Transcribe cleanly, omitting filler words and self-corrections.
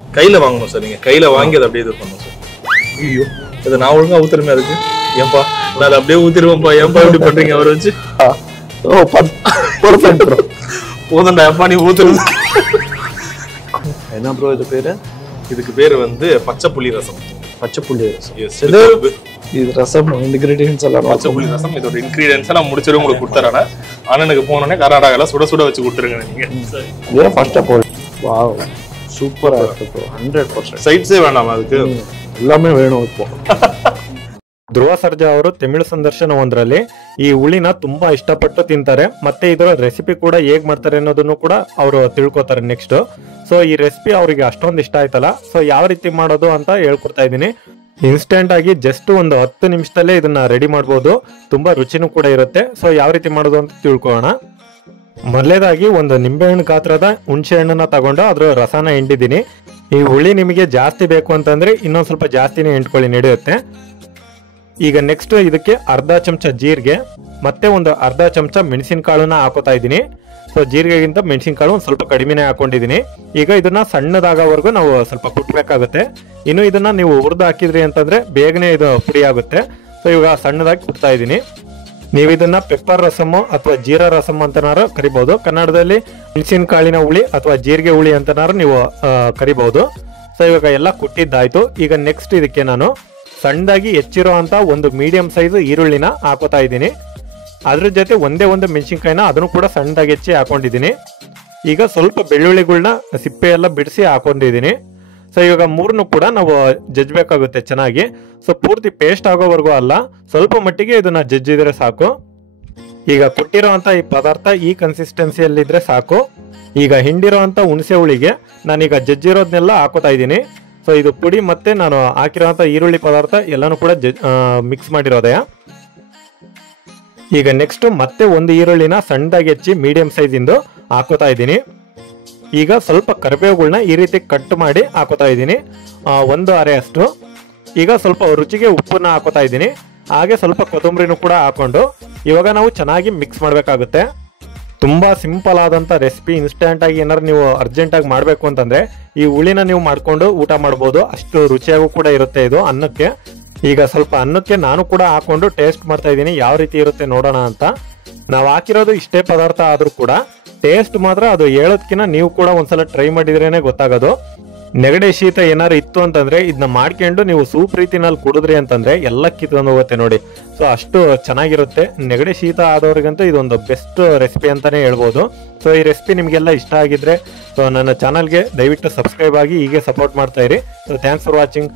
கையில வாங்கணும் சார். நீங்க கையில வாங்கி அதை அப்படியே இது பண்ணணும் சார். ஐயோ இதை நான் ஒழுங்கா ஊத்துறமே அதுக்கு. ஏன்பா நான் அதை அப்படியே ஊத்திருவேன்ப்பா, ஏன்பா இப்படி பண்றீங்க அவரை வச்சு? போதண்டா எப்பா நீ ஊத்துறது. என்ன ப்ரோ இது பேரு? இதுக்கு பேரு வந்து பச்சை புளி ரசம். பச்சை புளி ரசம். இது ரசம் இன்கிரீடியன்ஸ் எல்லாம் பச்சை புளி ரசம். இதோட இன்கிரீடியன்ஸ் நான் முடிச்சிடும் உங்களுக்கு கொடுத்துறேன். அண்ணனுக்கு போனோடனே கர்நாடகால சுட சுட வச்சு கொடுத்துருங்க நீங்க. இதெல்லாம் ஃபர்ஸ்ட் ஆஃப் ஆல் வாவ் சூப்பரா இருக்கு ப்ரோ. 100%. சைட்ஸே வேணாமா அதுக்கு? எல்லாமே வேணும் இப்போ. ಧ್ರುವ ಸರ್ಜಾ ಅವರು ತಮಿಳು ಸಂದರ್ಶನ ಒಂದರಲ್ಲಿ ಈ ಹುಳಿನ ತುಂಬಾ ಇಷ್ಟಪಟ್ಟು ತಿಂತಾರೆ. ಮತ್ತೆ ಇದರ ರೆಸಿಪಿ ಕೂಡ ಹೇಗ್ ಮಾಡ್ತಾರೆ ಅನ್ನೋದನ್ನು ಕೂಡ ಅವರು ತಿಳ್ಕೊತಾರೆ ನೆಕ್ಸ್ಟ್. ಸೊ ಈ ರೆಸಿಪಿ ಅವರಿಗೆ ಅಷ್ಟೊಂದು ಇಷ್ಟ ಆಯ್ತಲ್ಲ, ಸೊ ಯಾವ ರೀತಿ ಮಾಡೋದು ಅಂತ ಹೇಳ್ಕೊಡ್ತಾ ಇದ್ದೀನಿ. ಇನ್ಸ್ಟೆಂಟ್ ಆಗಿ ಜಸ್ಟ್ ಒಂದು 10 ನಿಮಿಷದಲ್ಲೇ ಇದನ್ನ ರೆಡಿ ಮಾಡ್ಬೋದು. ತುಂಬಾ ರುಚಿನೂ ಕೂಡ ಇರುತ್ತೆ. ಸೊ ಯಾವ ರೀತಿ ಮಾಡೋದು ಅಂತ ತಿಳ್ಕೊಳ್ಳೋಣ. ಮೊದಲೇದಾಗಿ ಒಂದು ನಿಂಬೆಹಣ್ಣು ಗಾತ್ರದ ಹುಣಸೆ ಹಣ್ಣನ್ನ ತಗೊಂಡು ಅದ್ರ ರಸನ ಹಿಂಡಿದ್ದೀನಿ. ಈ ಹುಳಿ ನಿಮಗೆ ಜಾಸ್ತಿ ಬೇಕು ಅಂತಂದ್ರೆ ಇನ್ನೊಂದ್ ಸ್ವಲ್ಪ ಜಾಸ್ತಿನೇ ಹಿಂಡ್ಕೊಳ್ಳಿ, ನಡೆಯುತ್ತೆ. ಈಗ ನೆಕ್ಸ್ಟ್ ಇದಕ್ಕೆ ಅರ್ಧ ಚಮಚ ಜೀರಿಗೆ ಮತ್ತೆ ಒಂದು ಅರ್ಧ ಚಮಚ ಮೆಣಸಿನಕಾಳನ್ನ ಹಾಕೋತಾ ಇದ್ದೀನಿ. ಸೊ ಜೀರಿಗೆಗಿಂತ ಮೆಣಸಿನಕಾಳು ಒಂದು ಸ್ವಲ್ಪ ಕಡಿಮೆನೆ ಹಾಕೊಂಡಿದ್ದೀನಿ. ಈಗ ಇದನ್ನ ಸಣ್ಣದಾಗವರೆಗೂ ನಾವು ಸ್ವಲ್ಪ ಕುಟ್ಬೇಕಾಗುತ್ತೆ. ಇನ್ನು ಇದನ್ನ ನೀವು ಹುರಿದು ಹಾಕಿದ್ರಿ ಅಂತಂದ್ರೆ ಬೇಗನೆ ಇದು ಪುಡಿ ಆಗುತ್ತೆ. ಸೊ ಇವಾಗ ಸಣ್ಣದಾಗಿ ಕುಟ್ತಾ ಇದ್ದೀನಿ. ನೀವು ಇದನ್ನ ಪೆಪ್ಪರ್ ರಸಮ್ ಅಥವಾ ಜೀರಾ ರಸಮ್ ಅಂತನಾರು ಕರಿಬಹುದು. ಕನ್ನಡದಲ್ಲಿ ಮೆಣಸಿನಕಾಳಿನ ಹುಳಿ ಅಥವಾ ಜೀರಿಗೆ ಹುಳಿ ಅಂತನಾರು ನೀವು ಕರಿಬಹುದು. ಸೊ ಇವಾಗ ಎಲ್ಲ ಕುಟ್ಟಿದ್ದಾಯ್ತು. ಈಗ ನೆಕ್ಸ್ಟ್ ಇದಕ್ಕೆ ನಾನು ಸಣ್ಣದಾಗಿ ಹೆಚ್ಚಿರೋ ಅಂತ ಒಂದು ಮೀಡಿಯಂ ಸೈಜ್ ಈರುಳ್ಳಿನ ಹಾಕೋತಾ ಇದ್ದೀನಿ. ಅದ್ರ ಜೊತೆ ಒಂದೇ ಒಂದು ಮೆಣಸಿನ್ಕಾಯಿನ ಅದನ್ನು ಕೂಡ ಸಣ್ಣದಾಗಿ ಹೆಚ್ಚಿ ಹಾಕೊಂಡಿದ್ದೀನಿ. ಈಗ ಸ್ವಲ್ಪ ಬೆಳ್ಳುಳ್ಳಿಗಳನ್ನ ಸಿಪ್ಪೆ ಎಲ್ಲ ಬಿಡಿಸಿ ಹಾಕೊಂಡಿದ್ದೀನಿ. ಸೊ ಇವಾಗ ಮೂರನ್ನು ಕೂಡ ನಾವು ಜಜ್ಬೇಕಾಗುತ್ತೆ ಚೆನ್ನಾಗಿ. ಸೊ ಪೂರ್ತಿ ಪೇಸ್ಟ್ ಆಗೋವರೆಗೂ ಅಲ್ಲ, ಸ್ವಲ್ಪ ಮಟ್ಟಿಗೆ ಇದನ್ನ ಜಜ್ಜಿದ್ರೆ ಸಾಕು. ಈಗ ಕೊಟ್ಟಿರೋ ಅಂತ ಈ ಪದಾರ್ಥ ಈ ಕನ್ಸಿಸ್ಟೆನ್ಸಿಯಲ್ಲಿದ್ರೆ ಸಾಕು. ಈಗ ಹಿಂಡಿರೋ ಅಂತ ಹುಣಸೆ ಹುಳಿಗೆ ನಾನೀಗ ಜಜ್ಜಿರೋದನ್ನೆಲ್ಲ ಹಾಕೋತಾ ಇದ್ದೀನಿ. ಸೊ ಇದು ಪುಡಿ ಮತ್ತೆ ನಾನು ಹಾಕಿರೋಂಥ ಈರುಳ್ಳಿ ಪದಾರ್ಥ ಎಲ್ಲಾನು ಕೂಡ ಮಿಕ್ಸ್ ಮಾಡಿರೋದೆಯಾ. ಈಗ ನೆಕ್ಸ್ಟ್ ಮತ್ತೆ ಒಂದು ಈರುಳ್ಳಿನ ಸಣ್ಣದಾಗಿ ಹೆಚ್ಚಿ ಮೀಡಿಯಂ ಸೈಜ್ ಇಂದು ಹಾಕೋತಾ ಇದ್ದೀನಿ. ಈಗ ಸ್ವಲ್ಪ ಕರಿಬೇವುಗಳನ್ನ ಈ ರೀತಿ ಕಟ್ ಮಾಡಿ ಹಾಕೋತಾ ಇದ್ದೀನಿ, ಒಂದು ಅರೆ ಅಷ್ಟು. ಈಗ ಸ್ವಲ್ಪ ರುಚಿಗೆ ಉಪ್ಪನ್ನ ಹಾಕೋತಾ ಇದ್ದೀನಿ. ಹಾಗೆ ಸ್ವಲ್ಪ ಕೊತ್ತಂಬರಿನೂ ಕೂಡ ಹಾಕೊಂಡು ಇವಾಗ ನಾವು ಚೆನ್ನಾಗಿ ಮಿಕ್ಸ್ ಮಾಡಬೇಕಾಗುತ್ತೆ. ತುಂಬಾ ಸಿಂಪಲ್ ಆದಂತ ರೆಸಿಪಿ. ಇನ್ಸ್ಟೆಂಟ್ ಆಗಿ ಏನಾದ್ರು ನೀವು ಅರ್ಜೆಂಟ್ ಆಗಿ ಮಾಡಬೇಕು ಅಂತಂದ್ರೆ ಈ ಹುಳಿನ ನೀವು ಮಾಡ್ಕೊಂಡು ಊಟ ಮಾಡ್ಬೋದು. ಅಷ್ಟು ರುಚಿಯಾಗೂ ಕೂಡ ಇರುತ್ತೆ ಇದು ಅನ್ನಕ್ಕೆ. ಈಗ ಸ್ವಲ್ಪ ಅನ್ನಕ್ಕೆ ನಾನು ಕೂಡ ಹಾಕೊಂಡು ಟೇಸ್ಟ್ ಮಾಡ್ತಾ ಇದ್ದೀನಿ, ಯಾವ ರೀತಿ ಇರುತ್ತೆ ನೋಡೋಣ ಅಂತ. ನಾವು ಹಾಕಿರೋದು ಇಷ್ಟೇ ಪದಾರ್ಥ ಆದ್ರೂ ಕೂಡ ಟೇಸ್ಟ್ ಮಾತ್ರ ಅದು ಹೇಳೋದ್ಕಿಂತ ನೀವು ಕೂಡ ಒಂದ್ಸಲ ಟ್ರೈ ಮಾಡಿದ್ರೇನೆ ಗೊತ್ತಾಗೋದು. ನೆಗಡಿ ಶೀತ ಏನಾರು ಇತ್ತು ಅಂತಂದ್ರೆ ಇದನ್ನ ಮಾಡ್ಕೊಂಡು ನೀವು ಸೂಪ್ ರೀತಿನಲ್ಲಿ ಕುಡಿದ್ರಿ ಅಂತಂದ್ರೆ ಎಲ್ಲ ಕಿತ್ಕೊಂಡು ಹೋಗುತ್ತೆ ನೋಡಿ. ಸೊ ಅಷ್ಟು ಚೆನ್ನಾಗಿರುತ್ತೆ. ನೆಗಡಿ ಶೀತ ಆದವ್ರಿಗಂತೂ ಇದೊಂದು ಬೆಸ್ಟ್ ರೆಸಿಪಿ ಅಂತಾನೆ ಹೇಳ್ಬೋದು. ಸೊ ಈ ರೆಸಿಪಿ ನಿಮಗೆಲ್ಲ ಇಷ್ಟ ಆಗಿದ್ರೆ ಸೊ ನನ್ನ ಚಾನಲ್ಗೆ ದಯವಿಟ್ಟು ಸಬ್ಸ್ಕ್ರೈಬ್ ಆಗಿ ಹೀಗೆ ಸಪೋರ್ಟ್ ಮಾಡ್ತಾ ಇರಿ. So thanks for watching.